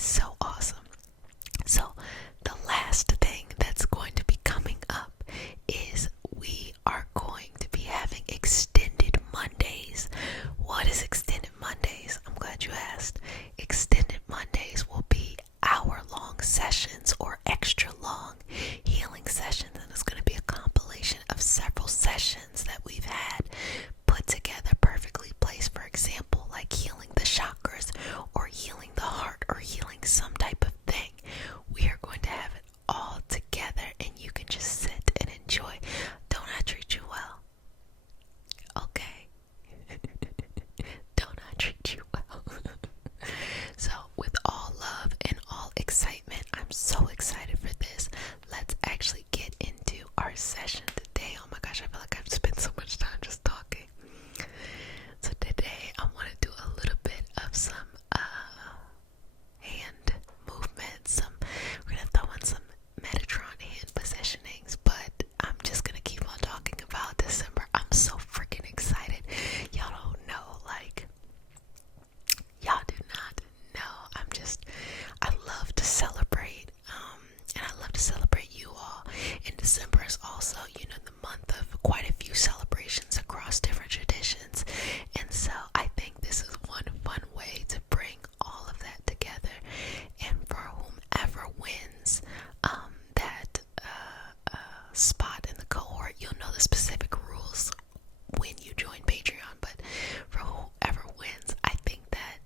so awesome. So the last thing that's going to be coming up is we are going to be having extended Mondays. What is extended Mondays? I'm glad you asked. Extended Mondays will be hour-long sessions or extra long healing sessions, and it's going to be a compilation of several sessions that we've had put together, perfectly placed. For example, like healing the chakras or healing the heart or healing some type of thing. We are going to have it all together, and you can just sit and enjoy. Don't I treat you well? Okay. Don't I treat you well? So with all love and all excitement, I'm so excited for this. Let's actually get into our session today. Oh my gosh, I feel like I've spent so much time just talking. So today I want to do a little bit of some hand movements. We're gonna throw in some Metatron hand positionings, but I'm just gonna keep on talking about December. I'm so freaking excited. Y'all don't know, like, y'all do not know. I love to celebrate, and I love to celebrate you all. And December is also, the month of quite a few celebrations across different traditions. And so I think this is one fun way to bring all of that together. And for whomever wins that spot in the cohort, you'll know the specific rules when you join Patreon. But for whoever wins, I think that,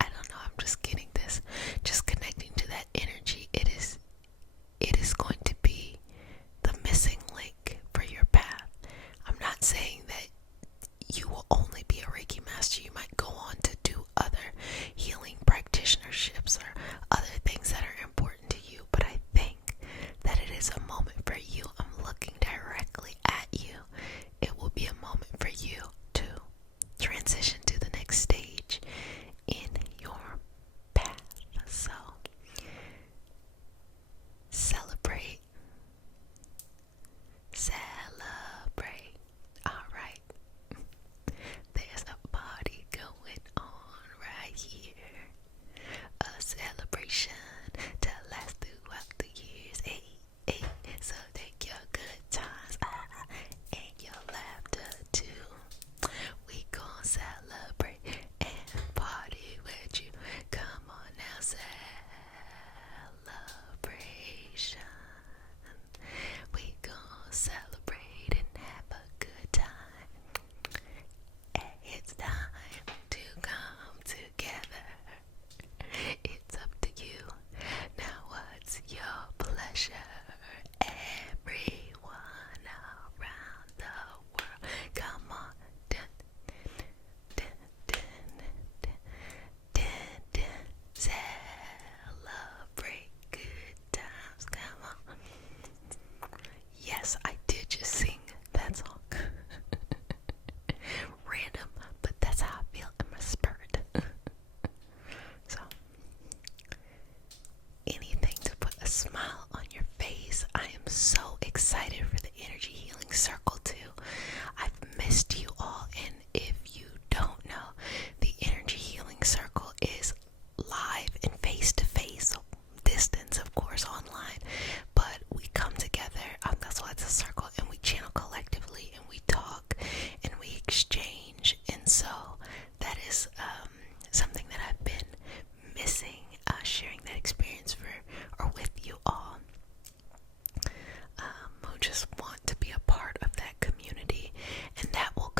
I don't know, I'm just getting this, just connecting to that energy. It is going to be the missing link for your path. I'm not saying that you will only be a Reiki master. You might go on to do other healing practitionerships or other things that are important to you, but I think that it is a moment for you. I'm looking directly at you. It will be a moment for you to transition to the next stage in your path. So celebrate. Celebrate. Alright. There's a party going on right here. A celebration to last throughout the years. Hey, hey. So take your good times and your laughter too. We gon' celebrate and party with you. Come on now, celebration. We gon' celebrate and have a good time. It's time to come together. It's up to you. Now what's your pleasure? Everyone around the world, come on. Dun, dun, dun, dun, dun, dun. Celebrate good times. Come on. Yes, I did just sing that song. Random, but that's how I feel in my spirit. So, anything to put a smile on your face. I am so excited for the Energy Healing Circle too. I've missed you all, and if you don't know, the Energy Healing Circle is live and face to face, distance of course online, but we come together. That's why it's a circle, and we channel collectively, and we talk, and we exchange. And so that is something that I've been missing, sharing that experience with you all who just want to be a part of that community, and that will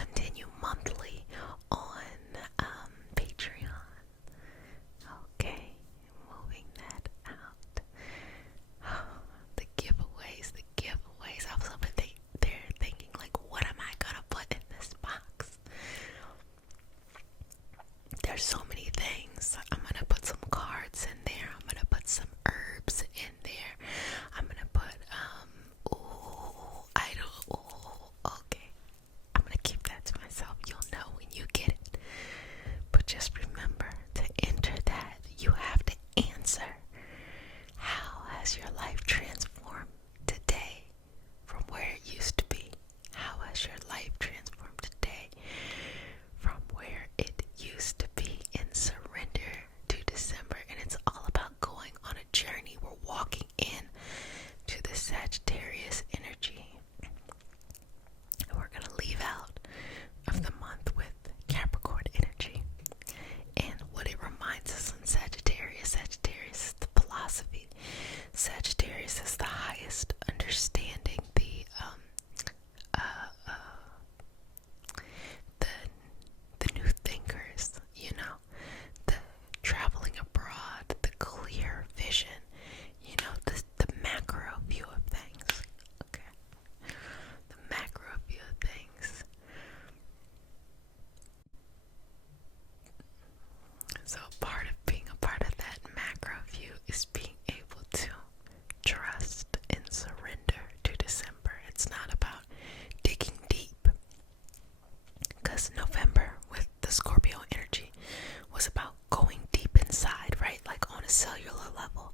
a cellular level.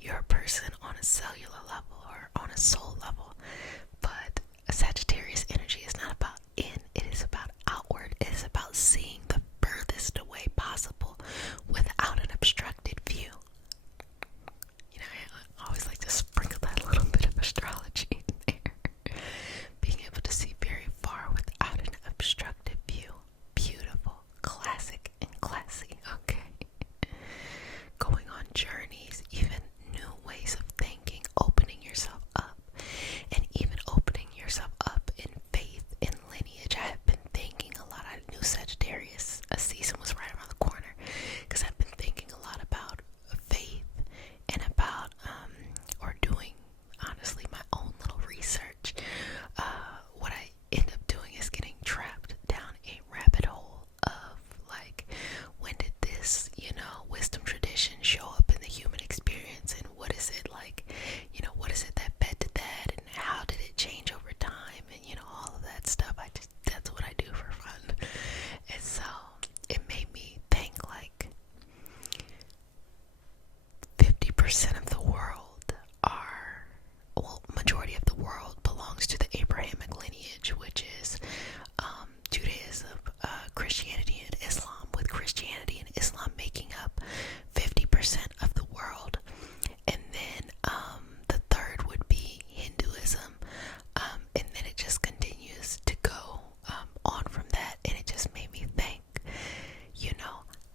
You're a person on a cellular level or on a soul level. But a Sagittarius energy is not about in, it is about outward. It is about seeing the furthest away possible without an obstructed view. You know, I always like to sprinkle that little bit of astrology in there. Being able to see very far without an obstructive view. Beautiful, classic, and classy, okay? Going on journeys, even new ways of thinking, opening yourself up, and even opening yourself up in faith and lineage. I have been thinking a lot. I knew Sagittarius, a season was right around the corner, because I've been thinking a lot about faith and about, or doing, honestly, my own little research. What I end up doing is getting trapped down a rabbit hole of, like, when did this, wisdom tradition show up in the human experience, and what is it like, what is it that fed to that, and how did it change over time, and, all of that stuff. That's what I do for fun. And so it made me think, like, 50% of the world majority of the world belongs to the Abrahamic lineage, which is Judaism, Christianity, and Islam, with Christianity and Islam making up 50% of the world. And then the third would be Hinduism, and then it just continues to go on from that. And it just made me think,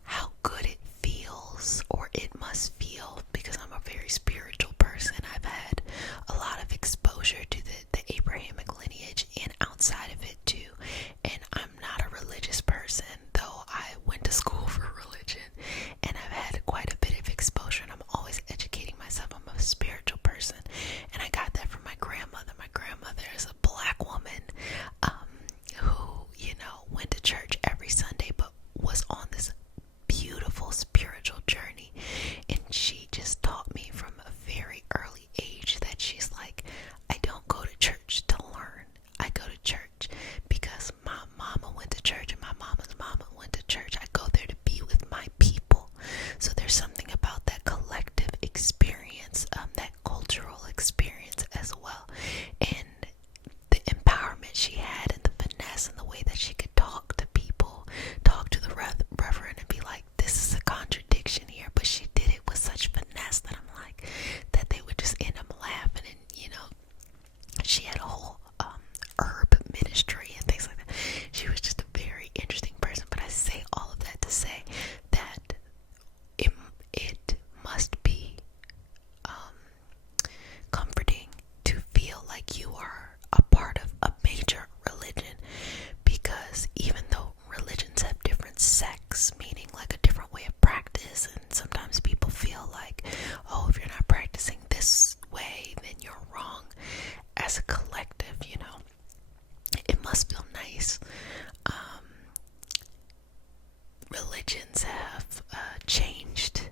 how good it feels, or it must feel, because I'm a very spiritual person. I've had a lot of exposure to the Abrahamic lineage and outside of it too. And I'm not a religious person, though I went to school for religion, and I've had quite a bit of exposure, and I'm always educating myself. I'm a spiritual person, and I got that from my grandmother. My grandmother is a black woman who, went to church every Sunday, but was on this beautiful spiritual journey. And she just taught me from a very early age that she's like, I don't go to church to learn. I go to church because my mama went to church and my mama's mama went to church. I go there to be with my people. So there's something about that collective experience, that cultural experience as well. And the empowerment she had, and the finesse, and the way that she could talk to people, talk to the reverend, and be like, this is a contradiction here, but she did it with such finesse that I'm like, that they would just end up laughing. And she had a whole herb ministry and things like that. She was just a very interesting person. But I say all of that to say that it must be comforting to feel like you are a part of a major religion, because even though religions have different sects, meaning like a different way of practice, and sometimes people feel like, oh, if you're not practicing this way, then you're wrong. As a collective, it must feel nice. Religions have changed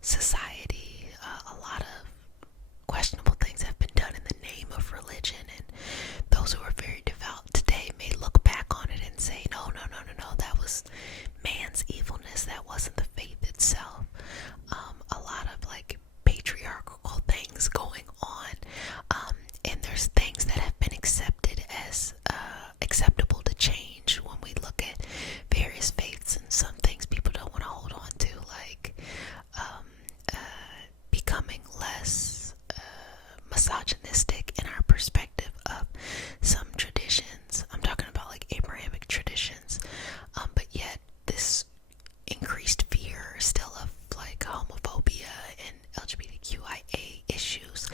society. A lot of questionable things have been done in the name of religion, and those who are very devout today may look back on it and say, no, that was man's evilness, that wasn't the faith itself. A lot of like patriarchal things going on, and there's things that have been accepted as acceptable to change when we look at various faiths, and some things people don't want to hold on to, like becoming less misogynistic in our perspective of some traditions. I'm talking about like Abrahamic traditions, but yet this increased fear still of like homophobia and LGBTQIA issues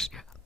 extra.